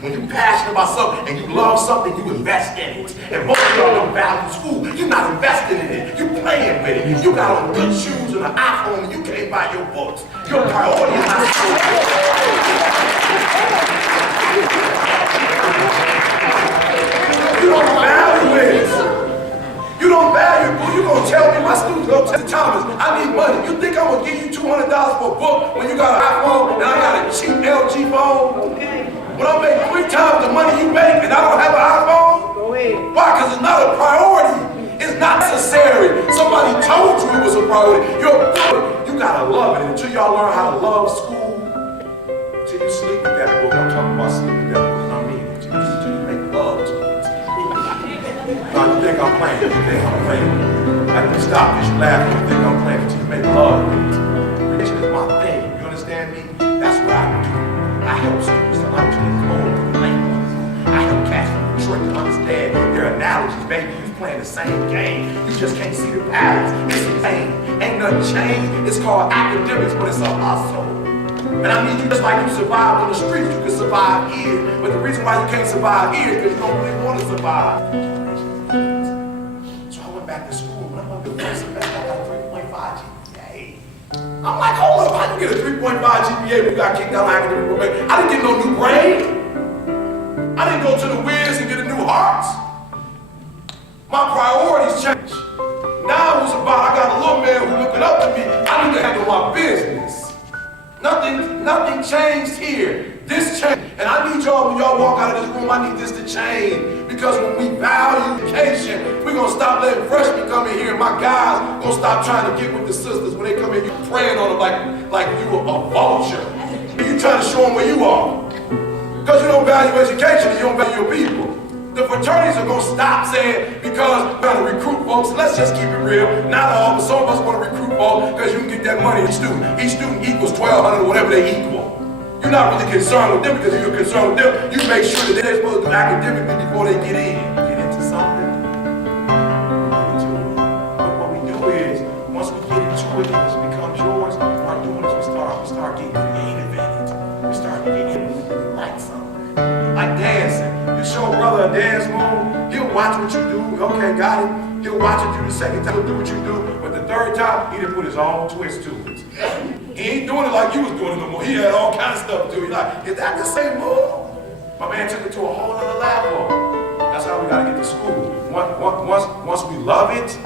When you're passionate about something and you love something, you invest in it. And most of y'all don't value school. You're not investing in it. You're playing with it. You got on good shoes and an iPhone and you can't buy your books. Your priority is not school. You don't value it. You don't value it. You're going to tell me, my students go tell Thomas, I need money. You think I'm going to give you $200 for a book when you got an iPhone and I got a cheap LG phone? When I make 3 times the money you make and I don't have an iPhone? Why? Because it's not a priority. It's not necessary. Somebody told you it was a priority. You got to love it. And until y'all learn how to love school, until you sleep with that book, I'm talking about sleep with that book, I mean it. Until you make love to it. Now, you think I'm playing, you think I'm playing. After you stop this, you laugh, you think I'm playing until you make love with it. Religion is my thing, you understand me? That's what I do. I help students to understand the language. I help cats from Detroit to understand their analogies, baby. You're playing the same game. You just can't see the patterns. It's the same. Ain't nothing changed. It's called academics, but it's a hustle. And I need you just like you survived on the streets, you can survive here. But the reason why you can't survive here is because you don't really want to survive. So I went back to school, and I went to the first semester, I got a 3.5 GPA. I'm like, hold up, how you get a 3.5 GPA when you got kicked out of academic probation? I didn't get no new brain. I didn't go to the Wiz and get a new heart. My priorities changed. Now it was about, I got a little man who's looking up to me. I need to handle my business. Nothing changed here. This changed. And I need y'all, when y'all walk out of this room, I need this to change. Because when we value education, we're going to stop letting freshmen come in here, and my guys are going to stop trying to get with the sisters when they come in, you praying on them like you a vulture. You trying to show them where you are. Because you don't value education and you don't value your people. The fraternities are going to stop saying, because we're going to recruit folks, let's just keep it real. Not all, but some of us want to recruit folks because you can get that money each student. Each student equals $1,200 or whatever they equal. You're not really concerned with them because if you're concerned with them, you make sure that they're supposed to do academically before they get in. Get into something. Get into it. But what we do is, once we get into it and it becomes yours, what we're doing is we start getting creative in it. We start getting like something. Like dancing. You show a brother a dance move, he'll watch what you do. Okay, got it. He'll watch it do the second time, he'll do what you do. But the third time, he done put his own twist to it. He ain't doing it like you was doing it no more. He had all kinds of stuff to do. He's like, is that the same move? My man took it to a whole other level. That's how we gotta get to school. Once we love it,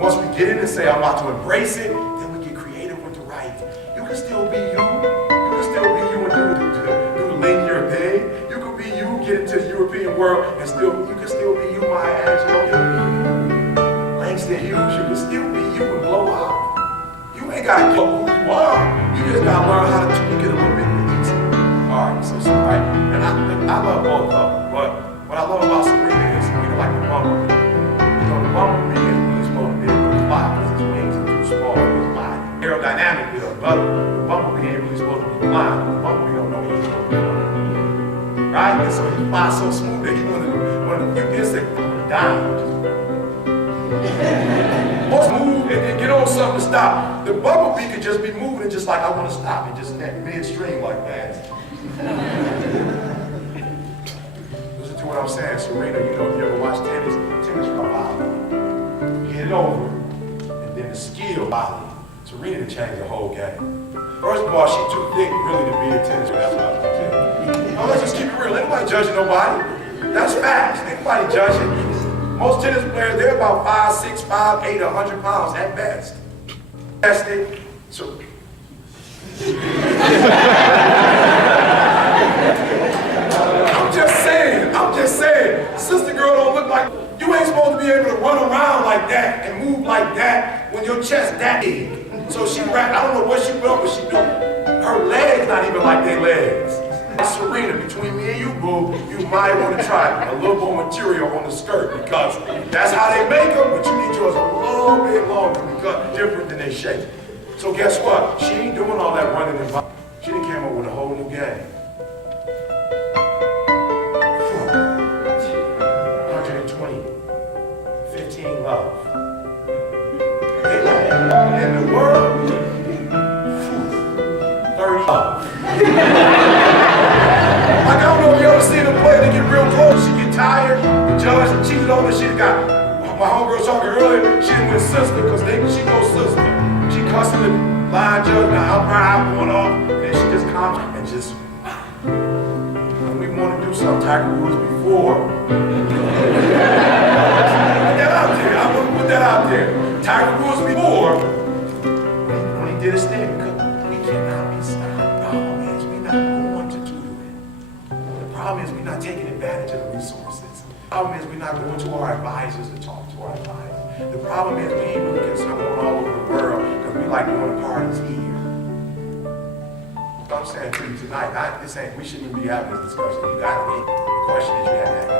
once we get in and say, I'm about to embrace it, then we get creative with the right. You can still be you. You can still be you and do the linear thing. You can be you, get into the European world, and you can still be you, Maya Angelou. Langston Hughes, you can still be you and blow up. You ain't gotta go who you are. You just gotta learn how to tweak it a little bit easy. Alright, so right. And I love both of them, but what I love about Serena is Serena like the bumblebee. You know, the bumblebee ain't really supposed to be able to fly because his wings are too small for his body. Aerodynamically, the bumblebee ain't really supposed to be flying. The bumblebee don't know he's supposed to be flying. Right? And so he flies so smooth that he's one of the few insects that would die. Most move and then get on something to stop. The bumblebee could just be moving and just like, I want to stop it, just in that midstream like that. Listen to what I'm saying, Serena. You know, if you ever watch tennis is volley. You hit it over, and then the skill volley. Serena to change the whole game. First of all, she too thick really to be a tennis player. That's what I was going to tell you. No, let's just keep it real. Ain't nobody judging nobody. That's facts. Ain't nobody judging. Most tennis players, they're about 5'6", 5'8", 100 pounds at best. Tested. So. I'm just saying. Sister girl don't look like, you ain't supposed to be able to run around like that and move like that when your chest that big. So she wrapped, I don't know what she built, but she do. Her legs not even like their legs. Serena, between me and you, boo, you might want to try a little more material on the skirt because that's how they make them, but you need yours a little bit longer because different than they shape. So guess what? She ain't doing all that running and bumping. She done came up with a whole new game. 120, 15 love. In the world, 30 love. Like, I don't know if you ever seen a they get real close, she get tired. The judge cheated on her. She got, my homegirl talking earlier, she didn't win sister because she goes sister. She cussing the line judge, now her eye going off, and then she just comes and just, when we want to do something, Tiger Woods before. Put that out there. I want to put that out there. Tiger Woods before, when he did his thing, because we cannot be stopped. The problem is we're not going to do it. The problem is we're not taking advantage of the resources. The problem is we're not going to our advisors to talk to our advisors. The problem is we ain't really concerned going all over the world because we like going to parties here. I'm saying to you tonight, we shouldn't even be having this discussion. You got to make the question is you have to have.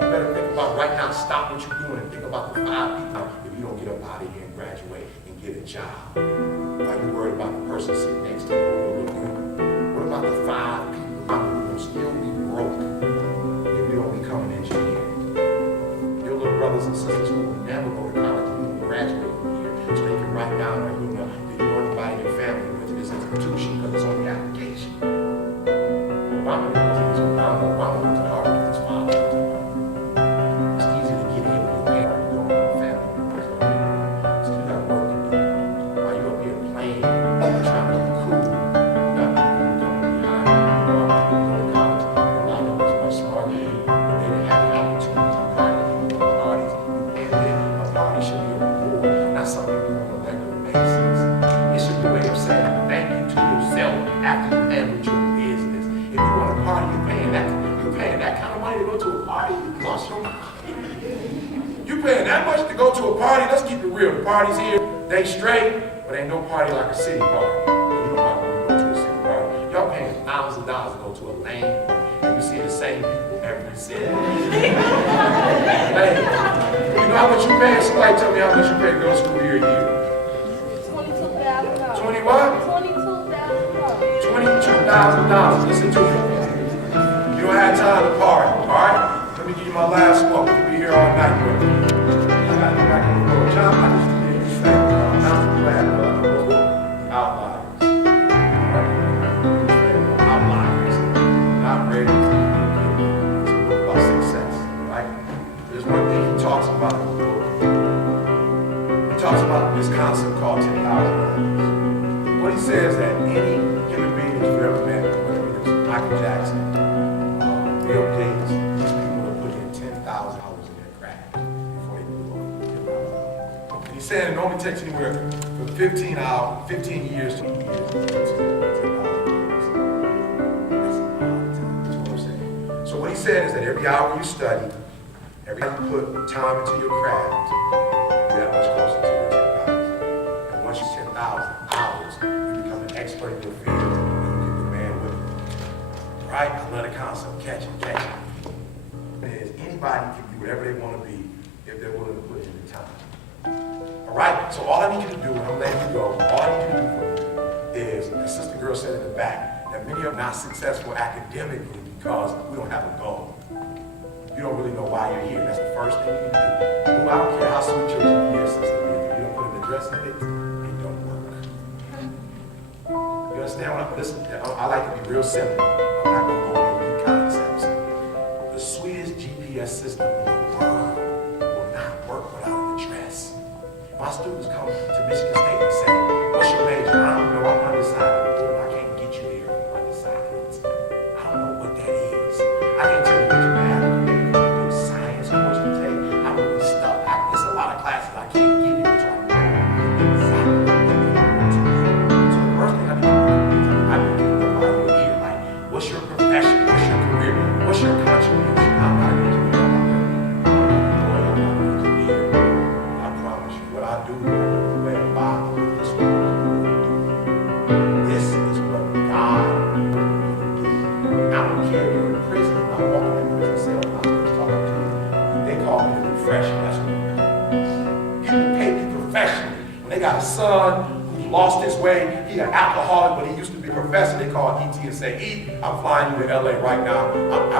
You better think about right now, stop what you're doing and think about the 5 people if you don't get up out of here and graduate and get a job. Like you're worried about the person sitting next to you. What about the 5 people who will still be broke if you don't become an engineer? Your little brothers and sisters who will never go to college and will graduate from here so they can write down that you know anybody in your family went to this institution because it's on the application. Obama went to Harvard with his father. It's easy to get in with your parents going to a family. So you got work to do. While you're up here playing, trying to be cool, you got people coming behind you. You know, people going to college. A lot of them is much smarter than you, but they didn't have the opportunity to party. You go to parties, and then a party should be a reward, not something you do on a regular basis. It should be a way of saying thank you to yourself after you handle your business. If you want a party, you're paying that kind of money to go to a party, you lost your mind. You paying that much to go to a party? Let's keep it real. The parties here, they straight, but ain't no party like a city party. You don't want to go to a city party. Y'all paying thousands of dollars to go to a lane, and you see the same people every city. Lane. You know how much you pay? Somebody tell me how much you pay to go to school here a year. $22,000. 20 what? $22,000. Listen to me. You don't have time to party, all right? Let me give you my last quote. We'll be here all night, bro. I got to go back on the road. John, I just did this thing. Now I'm glad outliers. Outliers. Not ready to about success, right? There's one thing he talks about in the book. He talks about this concept called 10,000. What he says that any human being that you've ever met, whether it's Michael Jackson, Bill Gates, these people have put in 10,000 hours in their craft before they move on to 10,000. And he's saying it normally takes anywhere from 15 years to 20 years to get to 10,000 hours. That's a lot of time. That's what I'm saying. So what he said is that every hour you study, every time you put time into your craft, you're that much closer to your 10,000. And once you 10,000 hours, you become an expert in your field and you can demand with it. Right? I love the concept, catch it. Anybody can be whatever they want to be if they're willing to put in the time. All right? So all I need you to do, and I'm letting you go, all I need you to do for me is, the sister girl said in the back, that many are not successful academically because we don't have a goal. You don't really know why you're here. That's the first thing you need to do. Well, I don't care how sweet your GPS system is. If you don't put an address in it, it don't work. You understand what I'm listening to? I like to be real simple. I'm not going to go over deep concepts. The sweetest GPS system in the world will not work without an address. My students come to Michigan State and say, what's your major? I don't know, I'm undecided. Oh, I can't get you there if you're undecided. I don't know what that is. I can't tell you which math to take, which science course to take. I really stuck. It's a lot of classes I can't give you, which I know exactly what you want to do. So the first thing I need to do is I need to get nobody here. Like, what's your profession? What's your career? What's your contribution? I'm not an engineer. I'm not an engineer. I promise you, what I do, I do the way of Bible. This is what God made me to do. I don't care if you're in prison. I'm walking in prison cell. I'm just talking to you. They call me the refresher. That's what they call me. People pay me professionally. When they got a son who's lost his way, he an alcoholic, but he used to be a professor. They call ET and say, E, I'm flying you to LA right now. I'm